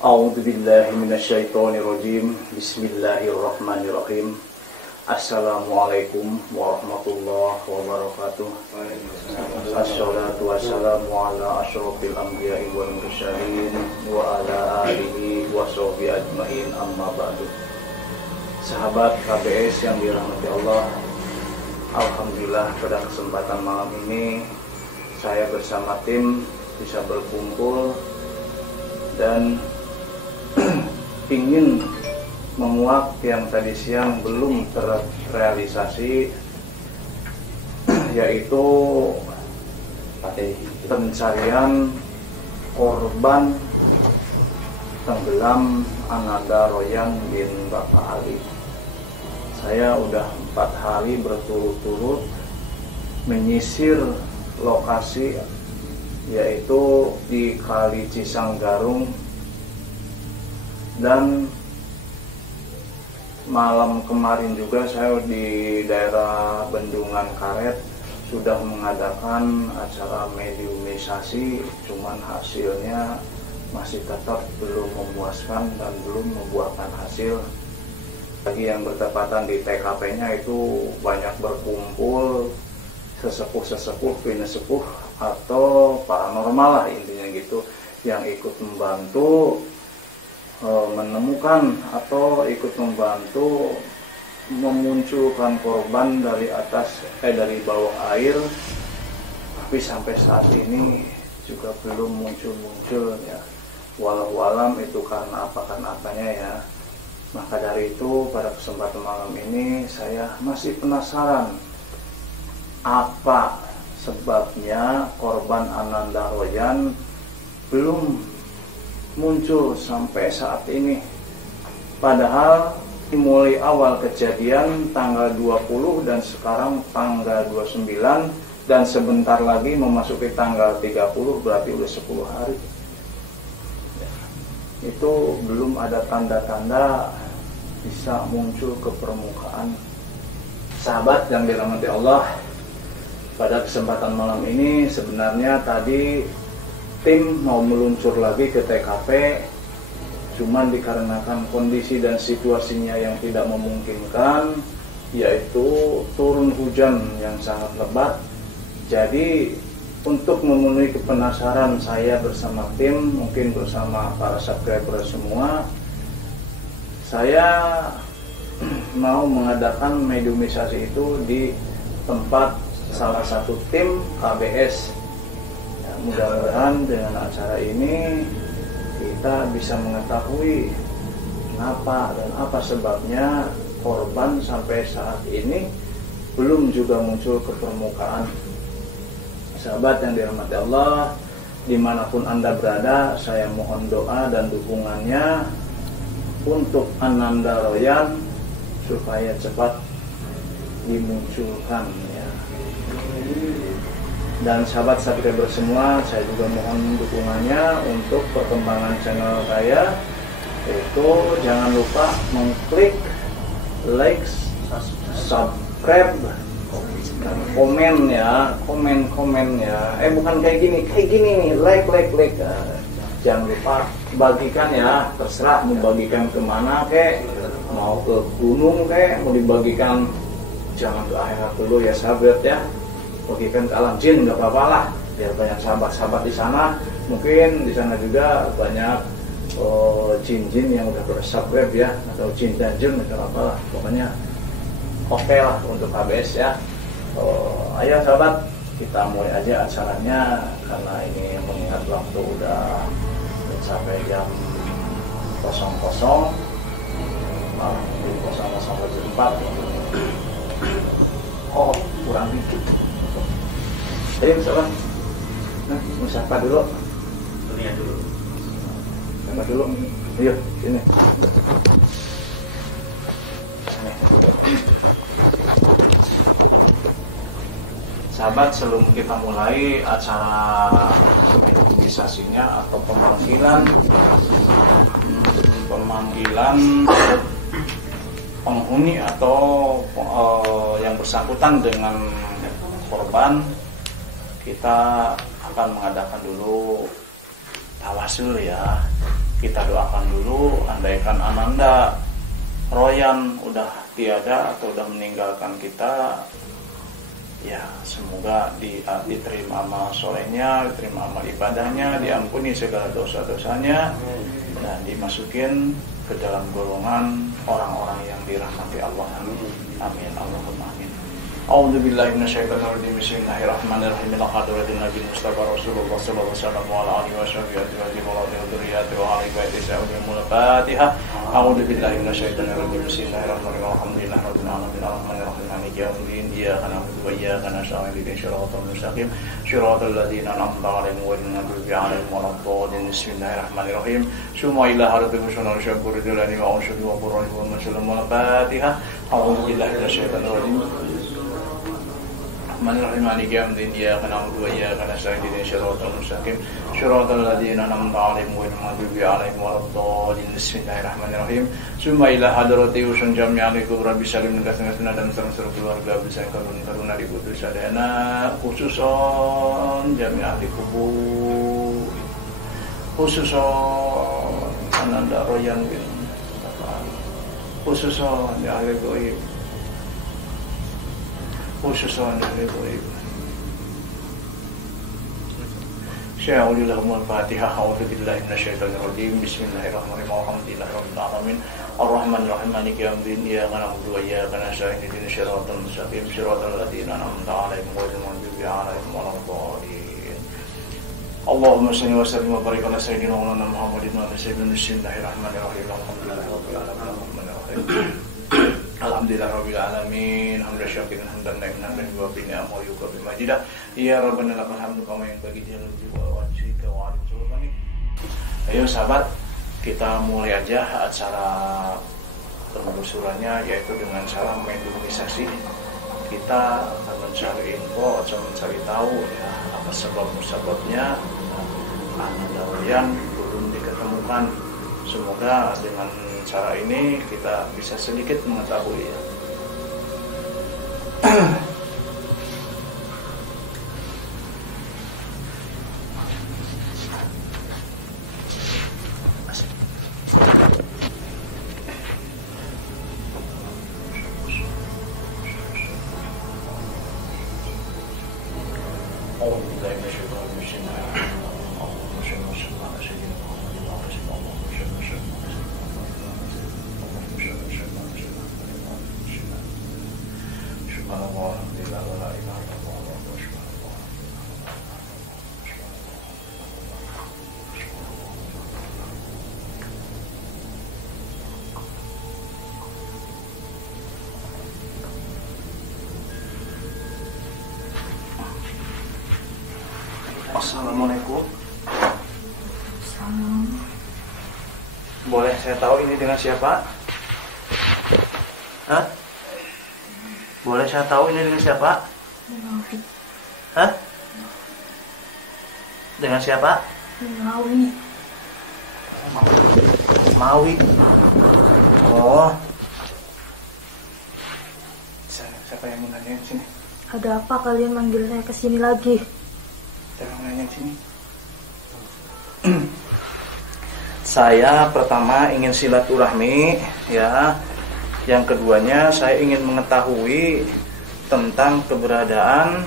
A'udzu billahi minasyaitonir rajim. Bismillahirrahmanirrahim. Assalamualaikum warahmatullahi wabarakatuh. Assalatu wassalamu ala asyrofil anbiya'i wal mursalin wa ala alihi wa sahbihi ajmain, amma ba'du. Sahabat KBS yang dirahmati Allah, alhamdulillah pada kesempatan malam ini saya bersama tim bisa berkumpul dan ingin menguak yang tadi siang belum terrealisasi, yaitu pencarian korban tenggelam Ananda Royan bin Bapak Ali. Saya udah 4 hari berturut-turut menyisir lokasi, yaitu di Kali Cisanggarung, dan malam kemarin juga saya di daerah Bendungan Karet sudah mengadakan acara mediumisasi, cuman hasilnya masih tetap belum memuaskan dan belum membuahkan hasil. Bagi yang bertepatan di TKP-nya itu banyak berkumpul sesepuh-sesepuh, pinesepuh atau paranormal lah intinya gitu, yang ikut membantu menemukan atau ikut membantu memunculkan korban dari dari bawah air, tapi sampai saat ini juga belum muncul ya. Walau alam itu karena apanya ya. Maka dari itu pada kesempatan malam ini saya masih penasaran apa sebabnya korban Ananda Royan belum muncul sampai saat ini. Padahal mulai awal kejadian tanggal 20 dan sekarang tanggal 29 dan sebentar lagi memasuki tanggal 30, berarti udah 10 hari. Itu belum ada tanda-tanda bisa muncul ke permukaan. Sahabat yang dirahmati Allah, pada kesempatan malam ini sebenarnya tadi tim mau meluncur lagi ke TKP, cuman dikarenakan kondisi dan situasinya yang tidak memungkinkan, yaitu turun hujan yang sangat lebat. Jadi untuk memenuhi kepenasaran saya bersama tim, mungkin bersama para subscriber semua, saya mau mengadakan mediumisasi itu di tempat salah satu tim KBS. Mudah-mudahan dengan acara ini kita bisa mengetahui kenapa dan apa sebabnya korban sampai saat ini belum juga muncul ke permukaan. Sahabat yang dirahmati Allah, dimanapun Anda berada, saya mohon doa dan dukungannya untuk Ananda Royan supaya cepat dimunculkan ya. Dan sahabat subscriber semua, saya juga mohon dukungannya untuk perkembangan channel saya, yaitu jangan lupa mengklik like, subscribe, dan komen ya, komen ya. Bukan kayak gini nih, like. Jangan lupa bagikan ya, terserah mau bagikan kemana kek, mau ke gunung kek, mau dibagikan, jangan ke akhirat dulu ya sahabat ya. Bagikan ke alam jin nggak apa-apa lah, biar banyak sahabat-sahabat di sana. Mungkin di sana juga banyak jin-jin yang udah bersubscribe ya, atau jin dan jin nggak apa-apa lah. Pokoknya oke lah untuk KBS ya. Ayo sahabat, kita mulai aja acaranya, karena ini mengingat waktu udah mencapai jam 00, malah 00:04. Oh kurang dikit. Ayo sahabat, musyafa dulu. Dunia dulu. Sama dulu. Ayo, sini. Sahabat, sebelum kita mulai acara mediumisasinya atau pemanggilan penghuni atau yang bersangkutan dengan korban, kita akan mengadakan dulu tawasul ya. kita doakan dulu, andaikan Ananda Royan udah tiada atau udah meninggalkan kita, ya semoga diterima amal solehnya, diterima amal ibadahnya, diampuni segala dosa-dosanya, dan dimasukin ke dalam golongan orang-orang yang dirahmati Allah. Amin. Allahumma amin. A'udzu billahi minasyaitonir rajim. Bismillahirrahmanirrahim. Al-hadratin Nabi Mustafa Rasulullah sallallahu alaihi wasallam wa ala alihi wasallam wa dzurriyyati wa ahli baiti sa'udul Fatihah. A'udzu billahi minasyaitonir rajim. Bismillahirrahmanirrahim. Alhamdulillahi rabbil alamin. Arrahmanir rahim. Maliki yaumiddin. Iyyaka na'budu wa iyyaka nasta'in. Ihdinas siratal mustaqim. Siratal ladzina an'amta 'alaihim ghairil maghdubi 'alaihim waladdallin. Bismillahirrahmanirrahim. Summa ila harabil sunan syukur dilani wa usyudu wa qur'an wa sallam al Fatihah. A'udzu billahi minasyaitonir rajim. Bismillahirrahmanirrahim. Maliki yaumiddin. Iyyaka na'budu wa iyyaka nasta'in. Ihdinas siratal mustaqim. Siratal ladzina an'amta 'alaihim ghairil maghdubi 'alaihim waladdallin. Bismillahirrahmanirrahim. Summa ila hadrati usun jami'al kubra bisalim kasana dan seluruh keluarga bisa karuna dibutuh sadana khususon jami'al kubur khususon Ananda Royan bin khususon ya ahli goib khususon ahli goib. Sya'ulillahumul Fatihah. A'udzu billahi minasyaitonir rajim. Bismillahirrahmanirrahim. Alhamdulillahi rabbil alamin. Arrahmanir rahim. Maliki yaumiddin. Iyyaka na'budu wa iyyaka nasta'in. Ihdinas siratal mustaqim. Siratal ladzina an'amta 'alaihim ghairil maghdubi alaihim waladdallin. Allahumma shalli wa sallim wa barik ala sayyidina Maulana Muhammadin wa ala sayyidina. Bismillahirrahmanirrahim. Alhamdulillahi rabbil alamin. Alhamdulillahirabbil alamin. Hamdan syakiran hamdan na'iman wa bina wa yuqab majidah. Ya rabbana lakal hamdu kama yanbaghi li jalali wajhika wa 'ala sultanik. Ayo sahabat, kita mulai aja acara penelusurannya, yaitu dengan cara mendokumentasi. Kita akan mencari info atau mencari tahu ya apa sebab-sebabnya Ananda Royan belum diketemukan. Semoga dengan cara ini kita bisa sedikit mengetahui ya. Assalamualaikum. Boleh saya tahu ini dengan siapa? Hah? Boleh saya tahu ini dengan siapa? Hah? Dengan siapa? Mawi. Oh. Siapa yang mau nanya sini? Ada apa kalian manggil saya ke sini lagi? Jangan nanya sini. Saya pertama ingin silaturahmi ya. Yang keduanya saya ingin mengetahui tentang keberadaan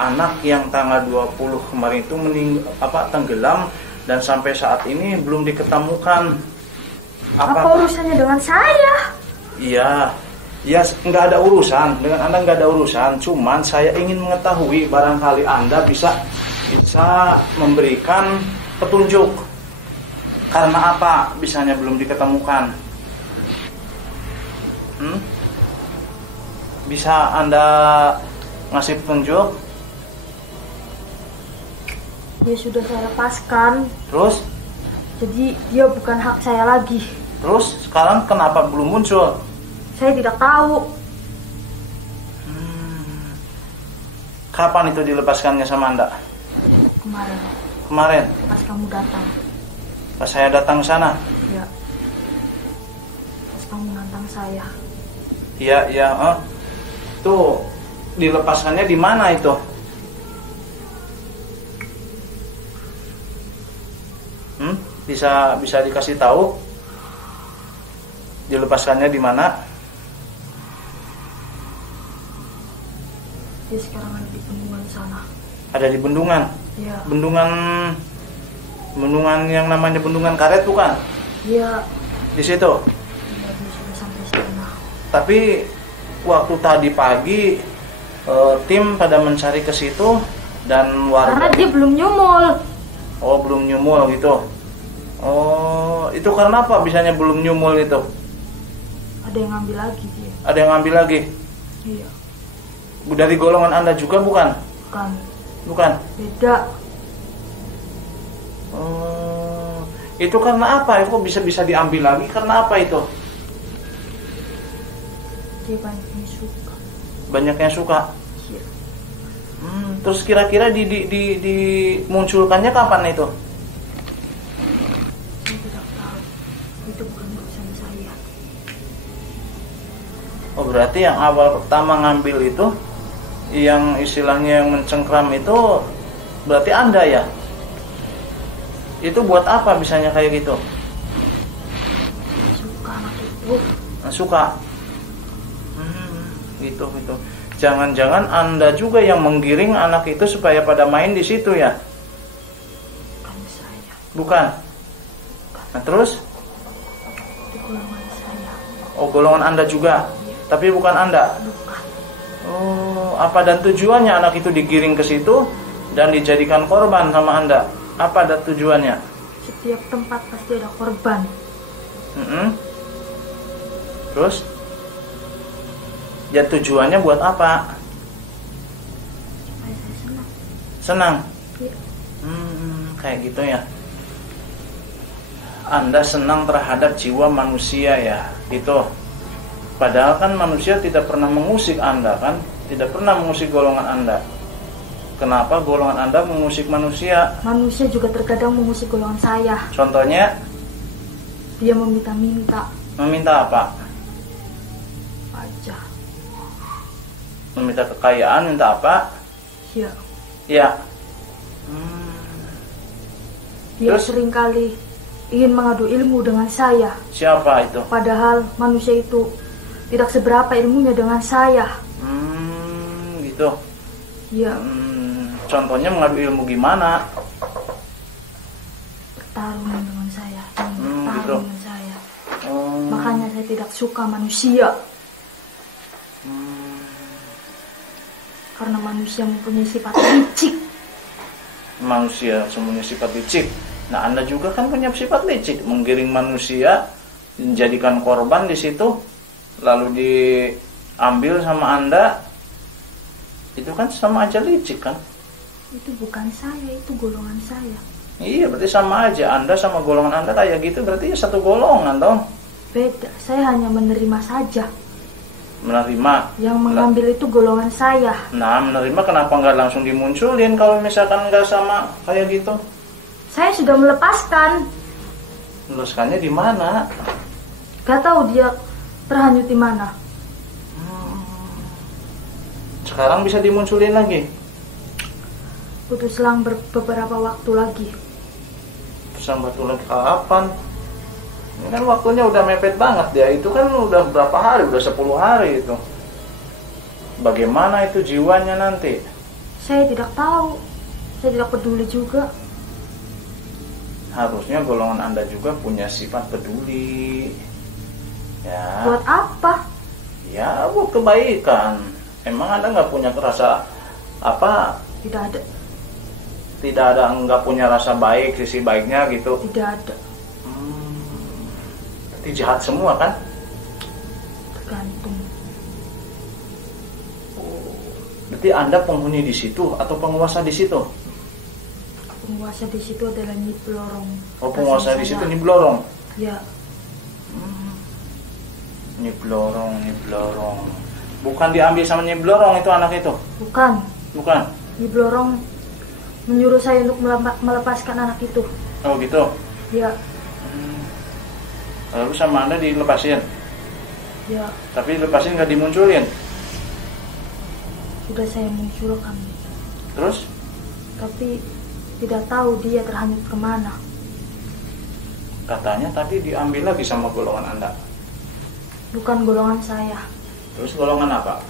anak yang tanggal 20 kemarin itu tenggelam dan sampai saat ini belum diketemukan. Apa urusannya dengan saya? Iya. Ya nggak ada urusan dengan Anda, nggak ada urusan. Cuman saya ingin mengetahui barangkali Anda bisa memberikan petunjuk. Karena apa bisanya belum diketemukan? Bisa Anda ngasih petunjuk? Dia sudah saya lepaskan. Terus? Jadi dia bukan hak saya lagi. Terus sekarang kenapa belum muncul? Saya tidak tahu. Kapan itu dilepaskannya sama Anda? Kemarin? Pas kamu datang. Pas saya datang ke sana? Ya. Pas kamu nantang saya. Iya. Tuh, dilepaskannya di mana itu? Bisa dikasih tahu dilepaskannya di mana? Dia sekarang ada di bendungan sana. Ada di bendungan. Iya. Bendungan yang namanya bendungan karet bukan? Iya. Di situ. Iya, dia sudah sampai sana. Tapi waktu tadi pagi tim pada mencari ke situ dan warga. Karena dia belum nyumul. Oh, belum nyumul gitu. Oh, itu karena apa bisanya belum nyumul itu? Ada yang ngambil lagi dia. Ada yang ngambil lagi? Iya. Dari golongan Anda juga bukan? Bukan. Bukan? Beda. Oh, itu karena apa? Kok bisa diambil lagi? Karena apa itu? Dia banyak yang suka. Banyak yang suka? Iya. Terus kira-kira dimunculkannya kapan itu? Saya tidak tahu. Itu bukan urusan saya. Oh, berarti yang awal pertama ngambil itu, yang istilahnya yang mencengkram itu, berarti Anda ya? Itu buat apa misalnya kayak gitu? Suka anak itu. Suka? Gitu. Jangan-jangan Anda juga yang menggiring anak itu supaya pada main di situ ya? Bukan saya. Bukan? Nah, terus? Itu golongan saya. Oh, golongan Anda juga? Tapi bukan Anda? Bukan. Oh, apa dan tujuannya anak itu digiring ke situ dan dijadikan korban sama Anda? Apa dan tujuannya? Setiap tempat pasti ada korban. Terus? Ya tujuannya buat apa? Supaya saya senang. Senang? Iya. Kayak gitu ya. Anda senang terhadap jiwa manusia ya, gitu. Padahal kan manusia tidak pernah mengusik Anda kan? Tidak pernah mengusik golongan Anda. Kenapa golongan Anda mengusik manusia? Manusia juga terkadang mengusik golongan saya. Contohnya? Dia meminta-minta. Meminta apa? Aja. Meminta kekayaan, minta apa? Iya. Ya. Dia Terus? seringkali ingin mengadu ilmu dengan saya. Siapa itu? Padahal manusia itu tidak seberapa ilmunya dengan saya. Gitu. Iya. Contohnya mengadu ilmu gimana? Bertarung dengan saya. Bertarung Gitu. dengan saya. Oh. Makanya saya tidak suka manusia. Karena manusia mempunyai sifat licik. Manusia semuanya sifat licik. Nah, Anda juga kan punya sifat licik, menggiring manusia, menjadikan korban di situ, lalu diambil sama Anda. Itu kan sama aja licik kan? Itu bukan saya, itu golongan saya. Iya, berarti sama aja. Anda sama golongan Anda kayak gitu, berarti ya satu golongan dong. Beda, saya hanya menerima saja. Menerima. Yang mengambil itu golongan saya. Nah, menerima kenapa nggak langsung dimunculin kalau misalkan nggak sama kayak gitu? Saya sudah melepaskan. Melepaskannya di mana? Gak tahu dia terhanyut di mana. Sekarang bisa dimunculin lagi? Butuh selang beberapa waktu lagi. Pesan batu lagi kapan? Ini kan waktunya udah mepet banget ya. Itu kan udah berapa hari? Udah 10 hari itu. Bagaimana itu jiwanya nanti? Saya tidak tahu. Saya tidak peduli juga. Harusnya golongan Anda juga punya sifat peduli. Ya. Buat apa? Ya, buat kebaikan. Emang Anda nggak punya rasa apa? Tidak ada. Tidak ada, nggak punya rasa baik, sisi baiknya gitu. Tidak ada. Berarti jahat semua kan? Tergantung. Berarti Anda penghuni di situ atau penguasa di situ? Penguasa di situ adalah Nyi Blorong. Oh, penguasa di Saya. situ Nyi Blorong. Ya, Nyi Blorong. Bukan diambil sama Nyi Blorong itu anak itu? bukan. Bukan? Nyi Blorong menyuruh saya untuk melepaskan anak itu. Oh gitu? Ya, Lalu sama Anda dilepasin? ya, Tapi dilepasin nggak dimunculin? sudah saya munculkan. Terus? Tapi tidak tahu dia terhanyut kemana. Katanya tadi diambil lagi sama golongan Anda. Bukan golongan saya. Terus golongan apa?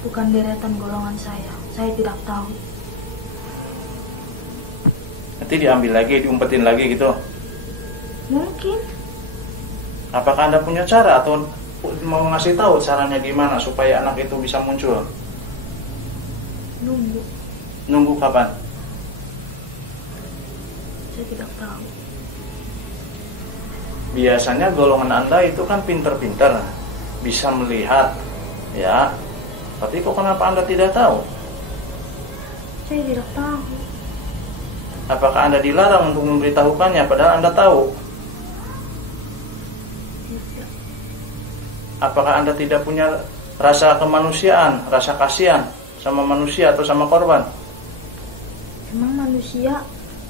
Bukan deretan golongan saya. Saya tidak tahu. Nanti diambil lagi, diumpetin lagi gitu. Mungkin. Apakah Anda punya cara atau mau ngasih tahu caranya gimana supaya anak itu bisa muncul? Nunggu. Nunggu kapan? Saya tidak tahu. Biasanya golongan Anda itu kan pinter-pinter, bisa melihat, ya. Tapi kok kenapa Anda tidak tahu? Saya tidak tahu. Apakah Anda dilarang untuk memberitahukannya padahal Anda tahu? Tidak. Apakah Anda tidak punya rasa kemanusiaan, rasa kasihan sama manusia atau sama korban? Emang manusia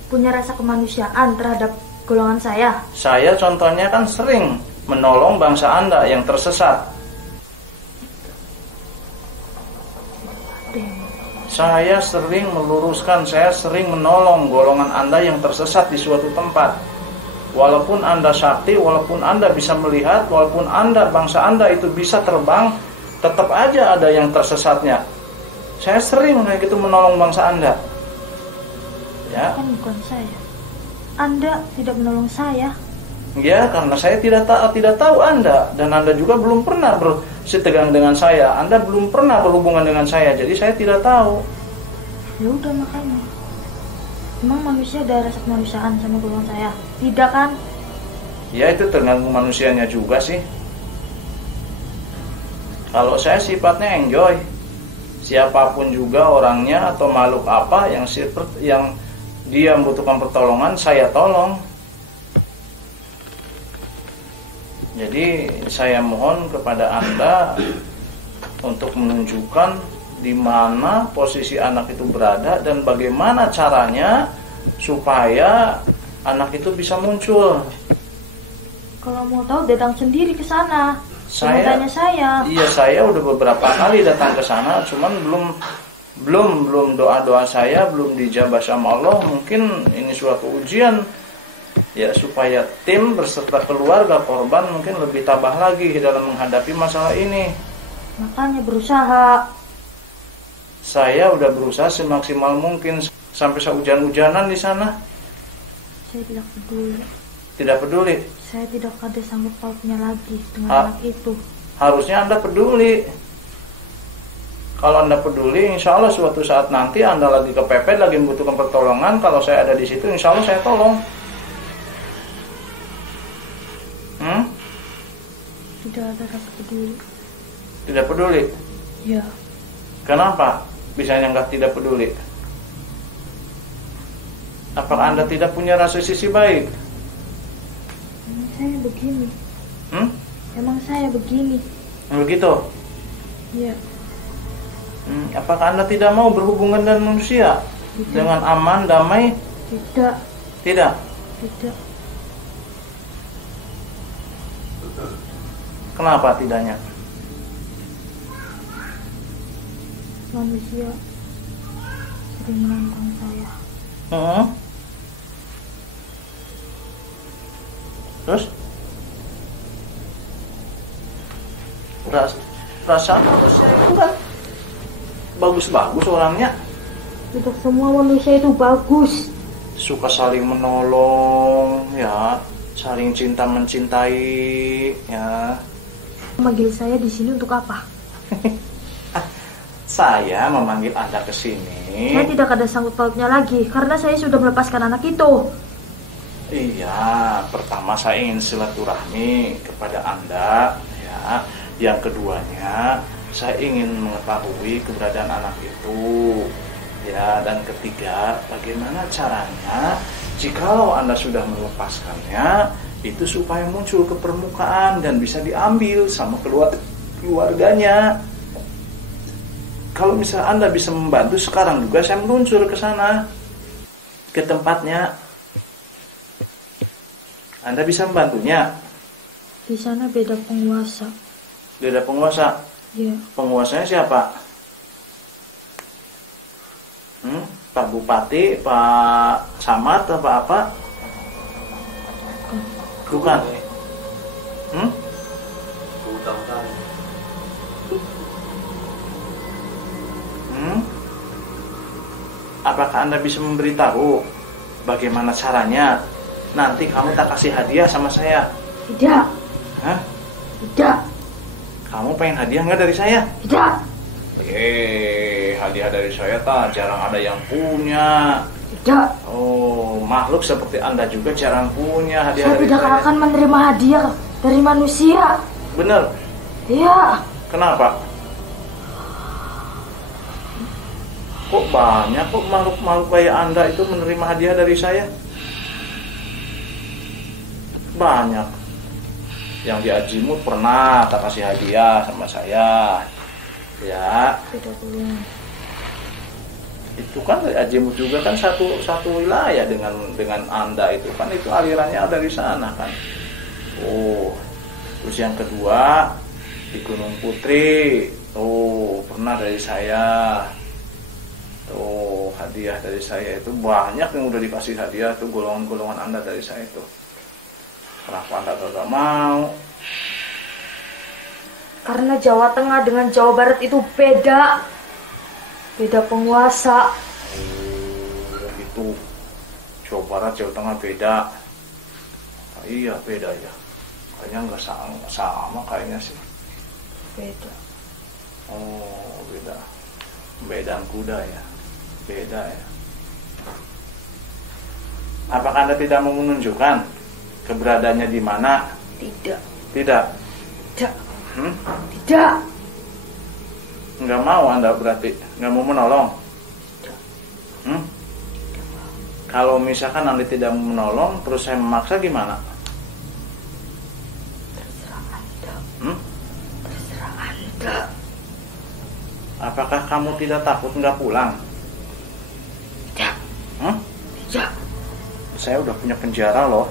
punya rasa kemanusiaan terhadap golongan saya? Saya contohnya kan sering menolong bangsa Anda yang tersesat. Saya sering meluruskan, saya sering menolong golongan Anda yang tersesat di suatu tempat. Walaupun Anda sakti, walaupun Anda bisa melihat, walaupun Anda, bangsa Anda itu bisa terbang, tetap aja ada yang tersesatnya. Saya sering kayak gitu menolong bangsa Anda. Ya. Kan bukan saya. Anda tidak menolong saya. Ya, karena saya tidak tahu Anda, dan Anda juga belum pernah bersitegang dengan saya. Anda belum pernah berhubungan dengan saya, jadi saya tidak tahu. Ya udah makanya. Emang manusia ada rasa kemanusiaan sama golongan saya? Tidak kan? Ya, itu tergantung manusianya juga sih. Kalau saya sifatnya enjoy. Siapapun juga orangnya atau makhluk apa yang dia membutuhkan pertolongan, saya tolong. Jadi saya mohon kepada Anda untuk menunjukkan di mana posisi anak itu berada dan bagaimana caranya supaya anak itu bisa muncul. Kalau mau tahu datang sendiri ke sana. Tanya saya. Iya, saya udah beberapa kali datang ke sana, cuman belum doa-doa saya belum dijabah sama Allah. Mungkin ini suatu ujian. Ya, supaya tim berserta keluarga korban mungkin lebih tabah lagi dalam menghadapi masalah ini. Makanya berusaha. Saya udah berusaha semaksimal mungkin sampai sehujan-hujanan di sana. Saya tidak peduli. Tidak peduli. Saya tidak ada sanggup pautnya lagi dengan anak itu. Harusnya Anda peduli. Kalau Anda peduli, insya Allah suatu saat nanti Anda lagi kepepet, lagi membutuhkan pertolongan. Kalau saya ada di situ, insya Allah saya tolong. Tidak ada rasa peduli. Tidak peduli? Ya. Kenapa bisanya nggak tidak peduli? Apakah Anda tidak punya rasa sisi baik? Emang saya begini. Emang saya begini. Begitu? Iya. Apakah Anda tidak mau berhubungan dengan manusia? Tidak. Dengan aman, damai? Tidak. Tidak? Tidak. Kenapa tidaknya? Manusia sering menantang saya. Terus? Perasaan manusia itu kan bagus-bagus orangnya. Tidak semua manusia itu bagus. Suka saling menolong, ya, saling cinta mencintai, ya. Memanggil saya di sini untuk apa? Saya memanggil Anda ke sini. Saya tidak ada sanggup pautnya lagi karena saya sudah melepaskan anak itu. Iya, pertama saya ingin silaturahmi kepada Anda, ya. Yang keduanya, saya ingin mengetahui keberadaan anak itu, ya. Dan ketiga, bagaimana caranya jikalau Anda sudah melepaskannya, itu supaya muncul ke permukaan dan bisa diambil sama keluarganya. Kalau misalnya Anda bisa membantu, sekarang juga saya meluncur ke sana, ke tempatnya. Anda bisa membantunya. Di sana beda penguasa. Beda penguasa? Iya. Penguasanya siapa? Pak Bupati, Pak Camat, apa? Bukan. Utang kan. Apakah Anda bisa memberitahu bagaimana caranya? Nanti kamu tak kasih hadiah sama saya. Tidak. Hah? Tidak. Kamu pengen hadiah nggak dari saya? Tidak. Hadiah dari saya tak jarang ada yang punya. Tidak. Oh, makhluk seperti Anda juga jarang punya hadiah Saya dari tidak saya. akan menerima hadiah dari manusia. Bener? Iya. Kenapa? Kok banyak kok makhluk-makhluk kayak Anda itu menerima hadiah dari saya? Banyak. Yang di Ajimut pernah tak kasih hadiah sama saya. Ya. Tidak punya. Itu kan Ajimut juga kan satu wilayah dengan Anda itu kan, itu alirannya dari sana kan. Oh. Terus yang kedua di Gunung Putri. Oh, pernah dari saya. Tuh, hadiah dari saya itu banyak yang udah dikasih hadiah tuh, golongan-golongan Anda dari saya itu. Kenapa Anda gak mau? Karena Jawa Tengah dengan Jawa Barat itu beda. Beda penguasa. Oh, gitu. Jawa Barat, Jawa Tengah beda. Ah, iya, beda ya. Kayaknya nggak sama kayaknya sih. Beda. Oh, beda. Bedaan kuda ya. Beda ya. Apakah Anda tidak mau menunjukkan keberadaannya di mana? Tidak. Tidak. Tidak. Tidak. Nggak mau Anda berarti, nggak mau menolong. Kalau misalkan Anda tidak mau menolong, terus saya memaksa gimana? Terserah Anda. Terserah Anda. Apakah kamu tidak takut nggak pulang? Tidak. Tidak. Saya udah punya penjara loh,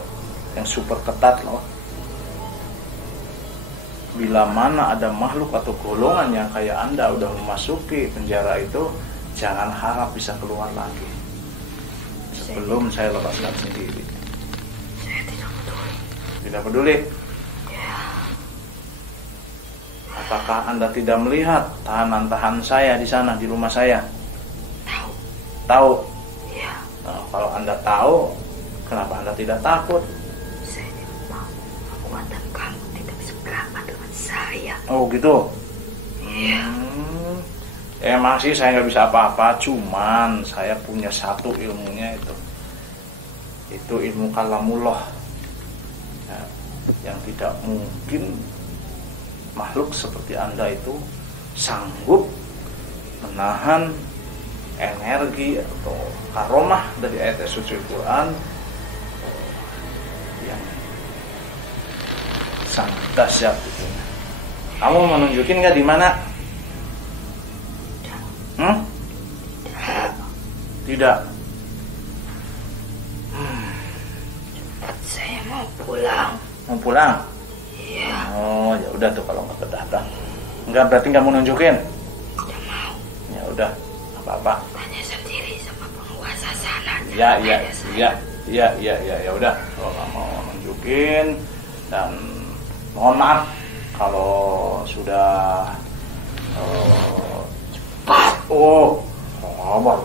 yang super ketat loh. Bila mana ada makhluk atau golongan yang kayak Anda udah memasuki penjara itu, jangan harap bisa keluar lagi sebelum saya lepaskan sendiri. Saya tidak peduli. Tidak peduli? Apakah Anda tidak melihat tahanan-tahanan saya di sana, di rumah saya? Tahu. Tahu? Ya. Nah, kalau Anda tahu, kenapa Anda tidak takut? Saya tidak mau kekuatan kamu tidak bisa berapat dengan saya. Oh gitu? Iya. Emang sih saya nggak bisa apa-apa, cuman saya punya satu ilmunya itu. Itu ilmu kalamullah. Ya, yang tidak mungkin makhluk seperti Anda itu sanggup menahan energi atau karomah dari ayat suci Al-Quran yang sangat dahsyat gitu. Kamu mau nunjukin nggak di mana? Tidak. Saya mau pulang. Mau pulang? Iya. Oh, ya udah tuh kalau nggak datang. Enggak berarti nggak mau nunjukin? Tidak mau. Ya udah, apa-apa. Tanya sendiri sama penguasa sana. Ya udah. Kalau nggak mau nunjukin dan mohon maaf kalau sudah apa?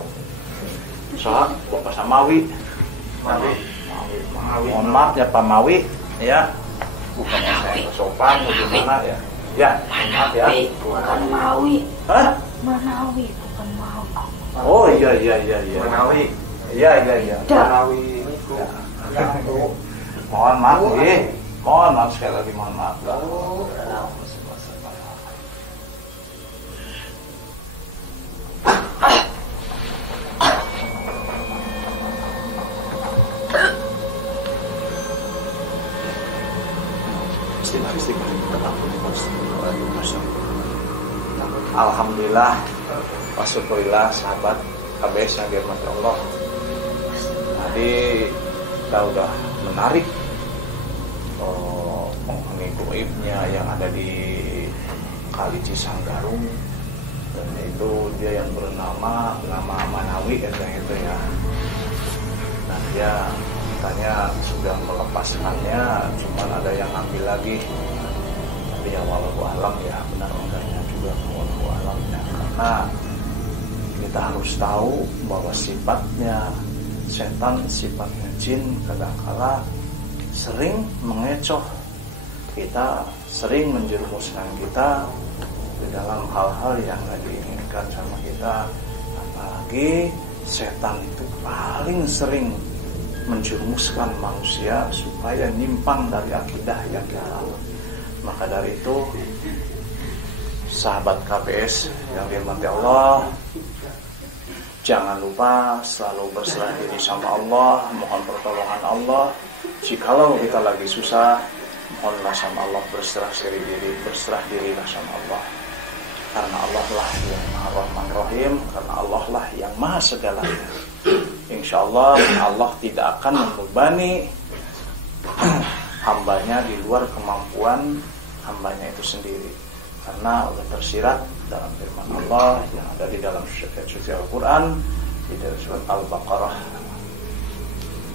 Saat Bapak Samawi. Mohon maaf ya Pak Mawi, ya. Bukan saya sopan atau gimana ya. Ya, maaf ya. Bukan Mawi. Hah? Manawi, bukan Mawi. Oh iya. Menawi. Iya. Menawi. Mohon maaf nih. Mohon maaf sekali lagi, mohon maaf. Alhamdulillah, wasyukurillah sahabat KBS yang dirahmati Allah. Tadi kita udah menarik penghuni goibnya yang ada di Kali Cisanggarung, dan itu dia yang bernama Manawi katanya itu ya. Nah dia katanya sudah melepaskannya, cuman ada yang ambil lagi. Tapi ya wallahu alam ya, benar enggaknya juga wallahu alam ya. Karena kita harus tahu bahwa sifatnya setan, sifatnya jin kadangkala sering mengecoh kita, sering menjerumuskan kita di dalam hal-hal yang gak diinginkan sama kita. Apalagi setan itu paling sering menjerumuskan manusia supaya nyimpang dari akidah yang benar. Maka dari itu, sahabat KBS yang dirahmati Allah, jangan lupa selalu berserah diri sama Allah, mohon pertolongan Allah. Jikalau kita lagi susah, mohonlah sama Allah, berserah dirilah sama Allah. Karena Allah lah yang Maha Rahman Rahim, karena Allah lah yang Maha segalanya. Insya Allah Allah tidak akan membebani hambanya di luar kemampuan hambanya itu sendiri. Karena sudah tersirat dalam firman Allah yang ada di dalam suci Al-Quran, di dalam surat Al-Baqarah.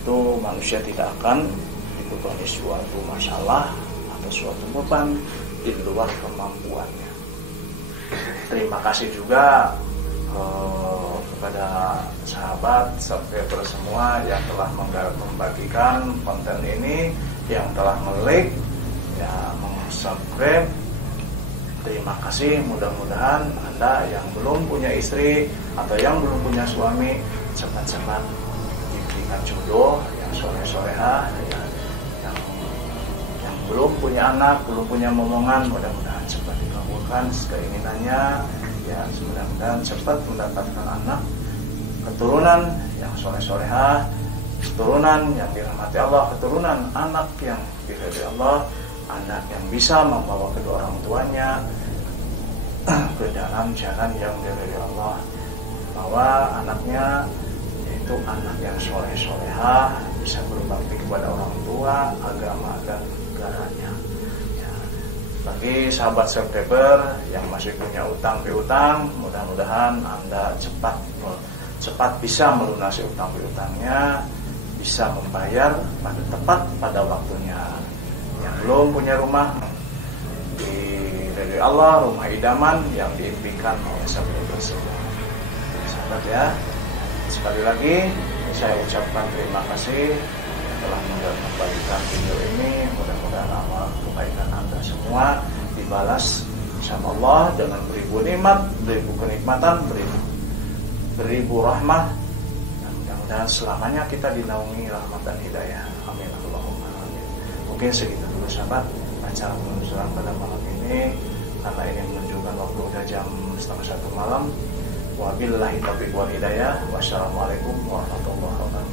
Itu manusia tidak akan dibebani suatu masalah atau suatu beban di luar kemampuannya. Terima kasih juga kepada sahabat subscriber semua yang telah membagikan konten ini, yang telah like, ya, subscribe. Terima kasih. Mudah-mudahan Anda yang belum punya istri atau yang belum punya suami cepat-cepat diberikan jodoh yang soleh-solehah, yang belum punya anak, belum punya momongan, mudah-mudahan cepat dikabulkan keinginannya. Ya, mudah-mudahan cepat mendapatkan anak, keturunan yang soleh-solehah, keturunan yang dirahmati Allah, keturunan anak yang diridhai Allah, anak yang bisa membawa kedua orang tuanya ke dalam jalan yang diridhai Allah, bahwa anaknya yaitu anak yang soleh-solehah, bisa berbakti kepada orang tua, agama dan negaranya. Bagi sahabat subscriber yang masih punya utang piutang, mudah-mudahan Anda cepat bisa melunasi utang piutangnya, bisa membayar tepat pada waktunya. Yang belum punya rumah, dari Allah rumah idaman yang diimpikan oleh subscriber semua. Sahabat ya, sekali lagi saya ucapkan terima kasih telah membagikan video ini. Mudah-mudahan amal kebaikan Anda semua dibalas sama Allah dengan beribu nikmat, beribu kenikmatan, beribu rahmah, dan mudah-mudahan selamanya kita dinaungi rahmat dan hidayah. Amin Allahumma amin. Mungkin segitu dulu sahabat acara penelusuran pada malam ini, karena ini menunjukkan waktu udah jam 12:30 malam. Wabillahi taufiq wal hidayah. Wassalamualaikum warahmatullahi wabarakatuh.